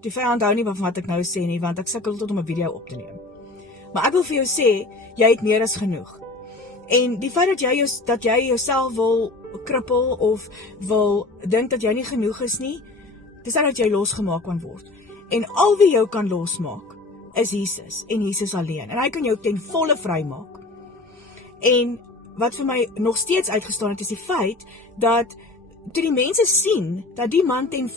die vyand hou nie van wat ek nou sê nie, want ek sukkel tot om 'n video op te neem. Maar ek wil vir jou sê, jy het meer as genoeg. En die feit dat jy jouself wil krippel of wil dink dat jy nie genoeg is nie, dis dat jy losgemaak kan word. En al wie jou kan losmaak, is Jesus en Jesus alleen. En hy kan jou ten volle vrymaak. En wat vir my nog steeds uitgestaan het, is die feit dat toe die mense sien dat die man ten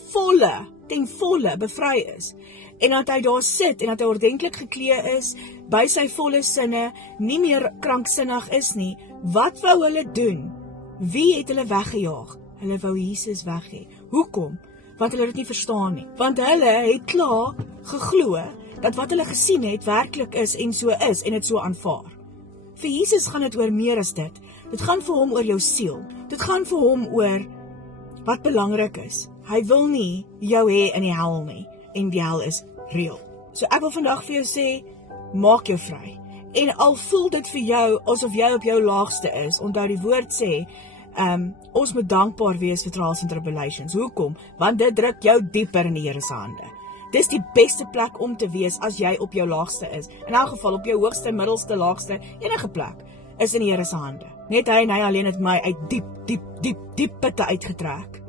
volle bevry is, en dat hy daar sit, en dat hy ordentlik geklee is, by sy volle sinne, nie meer kranksinnig is nie, wat wou hulle doen? Wie het hulle weggejaag? Hulle wou Jesus weg hê. Hoekom? Want hulle het dit nie verstaan nie. Want hulle het klaar geglo, dat wat hulle gesien het, werklik is, en het so aanvaar. Vir Jesus gaan dit oor meer as dit. Dit gaan vir hom oor jou siel. Dit gaan vir hom oor wat belangrik is. Hy wil nie jou hê in die hel nie, en die hel is reël. So ek wil vandag vir jou sê, maak jou vry. En al voel dit vir jou, asof jy op jou laagste is, onthou die woord sê, ons moet dankbaar wees vir trials and tribulations. Hoekom? Want dit druk jou dieper in die Here se hande. Dis die beste plek om te wees as jy op jou laagste is. In elk geval op jou hoogste, middelste, laagste, enige plek is in die Here se hande. Net hy en hy alleen het my uit diep putte uitgetrek.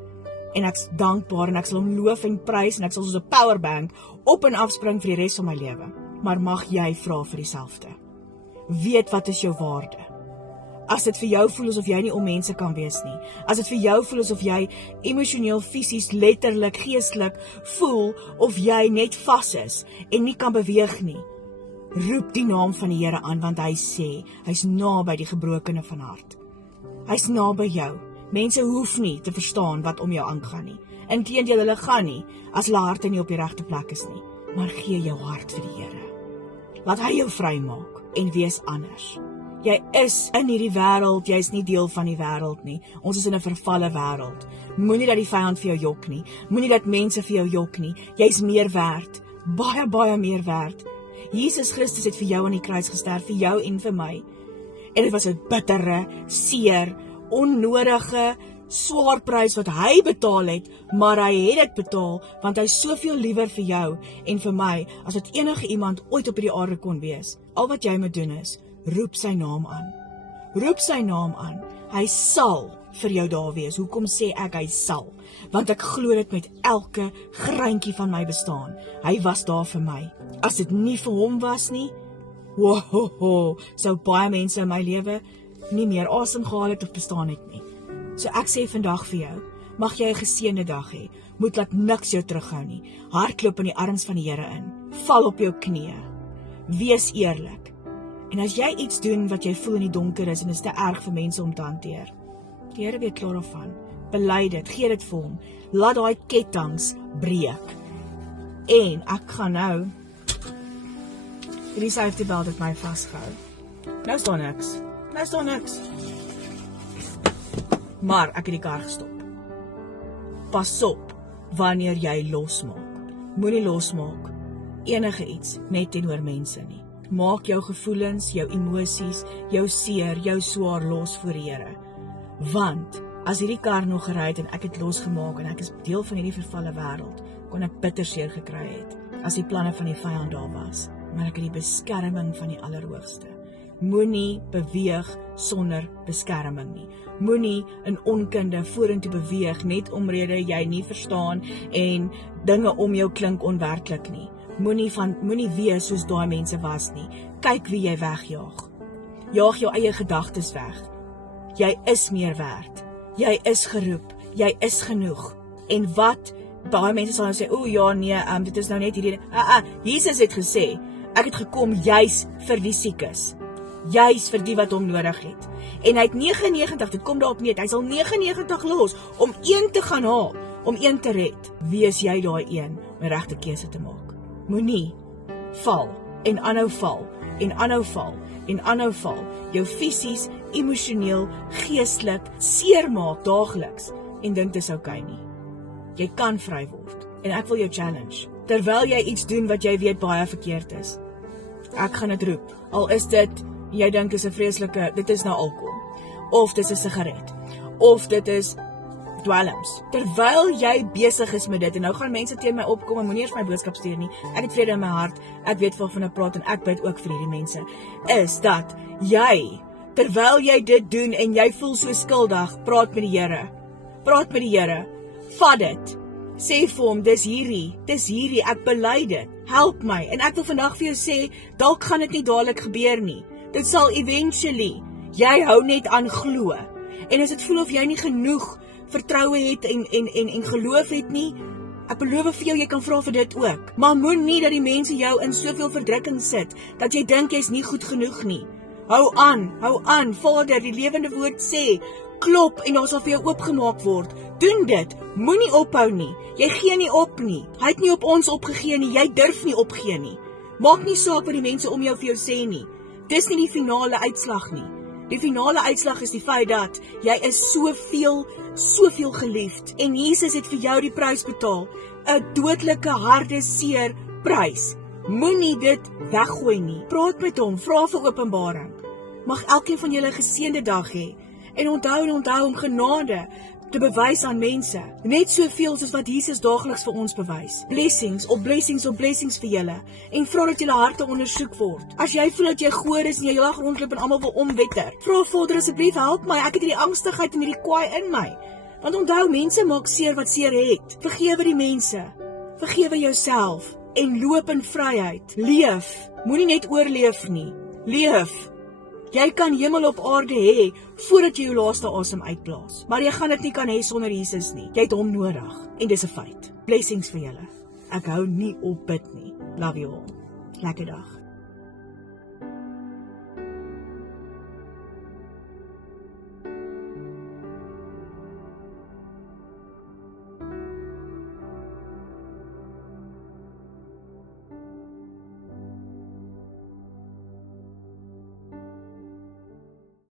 En ek's dankbaar en ek sal hom loof en prys en ek sal soos 'n powerbank op en afspring vir die res van my lewe. Maar mag jy vra vir dieselfde. Weet wat is jou waarde. As dit vir jou voel asof jy nie om mense kan wees nie. As dit vir jou voel asof jy emosioneel, fisies, letterlik, geestelik voel of jy net vas is en nie kan beweeg nie. Roep die naam van die Here aan, want hy sê, hy's naby die gebrokene van hart. Hy's naby jou. Mense hoef nie te verstaan wat om jou aangaan nie. Inteendeel, hulle gaan nie, as hulle harte nie op die regte plek is nie. Maar gee jou hart vir die Here. Laat hy jou vry maak en wees anders. Jy is in hierdie wêreld, jy is nie deel van die wêreld nie. Ons is in 'n vervalle wêreld. Moenie dat die vyand vir jou jok nie. Moenie dat mense vir jou jok nie. Jy's meer werd. Baie meer werd. Jesus Christus het vir jou aan die kruis gesterf, vir jou en vir my. En dit was 'n bittere, seer, onnodige, swaar prys wat hy betaal het, maar hy het dit betaal, want hy is soveel liewer vir jou en vir my, as wat enige iemand ooit op hierdie aarde kon wees. Al wat jy moet doen is, roep sy naam aan. Roep sy naam aan. Hy sal vir jou daar wees. Hoekom sê ek hy sal? Want ek glo dit met elke greintjie van my bestaan. Hy was daar vir my. As dit nie vir hom was nie, sou baie mense in my lewe nie meer asem gehaal het of bestaan het nie. So ek sê vandag vir jou, mag jy 'n geseënde dag hê. Moet laat niks jou terughou nie. Hardloop in die arms van die Here in. Val op jou knieë. Wees eerlik. En as jy iets doen wat jy voel in die donker is en is te erg vir mense om te hanteer, die Here weet klaar daarvan. Bely dit, gee dit vir hom. Laat daai ketTINGS breek. En ek gaan nou die safety belt het my vasgehou. Nou staan niks. Maar ek het die kar gestop. Pas op wanneer jy losmaak. Moenie losmaak enige iets net teenoor mense nie. Maak jou gevoelens, jou emosies, jou seer, jou swaar los voor die Here. Want as hierdie kar nog gery het en ek het losgemaak en ek is deel van hierdie vervalle wêreld, kon ek bitter seer gekry het as die planne van die vyand daar was. Maar ek het die beskerming van die Allerhoogste. Moenie beweeg sonder beskerming nie. Moenie in onkunde vorentoe beweeg net omrede jy nie verstaan en dinge om jou klink onwerklik nie. Moenie wees soos daai mense was nie. Kyk wie jy wegjaag. Jaag jou eie gedagtes weg. Jy is meer werd. Jy is geroep. Jy is genoeg. En wat baie mense sal nou sê, o ja nee, dit is nou net hierdie. Jesus het gesê, ek het gekom juis vir die siekes. Juis vir die wat hom nodig het. En hy het 99, dit kom daarop neer, hy sal 99 los, om een te gaan haal, om een te red. Wees jy daai een, om die regte keuse te maak. Moenie val, en aanhou val, en aanhou val, en aanhou val, jou fisies, emosioneel, geestelik, seermaak daagliks, en dink dis okay nie. Jy kan vry word, en ek wil jou challenge, terwyl jy iets doen wat jy weet baie verkeerd is. Ek gaan dit roep, al is dit, jy dink is 'n vreeslike, dit is nou alkohol, of dit is 'n sigaret, of dit is dwelms. Terwyl jy besig is met dit, en nou gaan mense teen my opkom en moenie eers my boodskap stuur nie. Ek het vrede in my hart, ek weet waarvan ek praat en ek bid ook vir hierdie mense. Is dat jy, terwyl jy dit doen en jy voel so skuldig, praat met die Here. Praat met die Here. Vat dit. Sê vir hom, dis hierdie, ek bely dit. Help my. En ek wil vandag vir jou sê, dalk gaan dit nie dadelik gebeur nie. Dit sal eventually. Jy hou net aan glo. En as dit voel of jy nie genoeg vertroue het en geloof het nie, ek beloof vir jou, jy kan vra vir dit ook. Maar moenie dat die mense jou in soveel verdrukking sit, dat jy dink jy's nie goed genoeg nie. Hou aan, Vader, die lewende woord sê, klop en daar sal vir jou oopgemaak word. Doen dit, moenie ophou nie, jy gee nie op nie. Hy het nie op ons opgegee nie, jy durf nie opgee nie. Maak nie saak wat die mense om jou vir jou sê nie. Dis nie die finale uitslag nie. Die finale uitslag is die feit dat jy is soveel geliefd en Jesus het vir jou die prys betaal, 'n dodelike harde seer prys. Moenie dit weggooi nie. Praat met hom, vra vir openbaring. Mag elkeen van julle 'n geseënde dag hê en onthou om genade te bewys aan mense, net soveel soos wat Jesus daagliks vir ons bewys. Blessings op blessings vir julle en vra dat julle harte ondersoek word. As jy voel dat jy goor is en jy lag rondloop en almal wil omwetter, vra Vader asseblief help my, ek het hierdie angstigheid en hierdie kwaai in my. Want onthou, mense maak seer wat seer het. Vergewe die mense, vergewe jouself en loop in vryheid. Leef, moenie net oorleef nie, leef. Jy kan hemel op aarde hê voordat jy jou laaste asem uitblaas. Maar jy gaan dit nie kan hê sonder Jesus nie. Jy het hom nodig en dis 'n feit. Blessings vir julle. Ek hou nie op bid nie. Love you all. Lekker dag.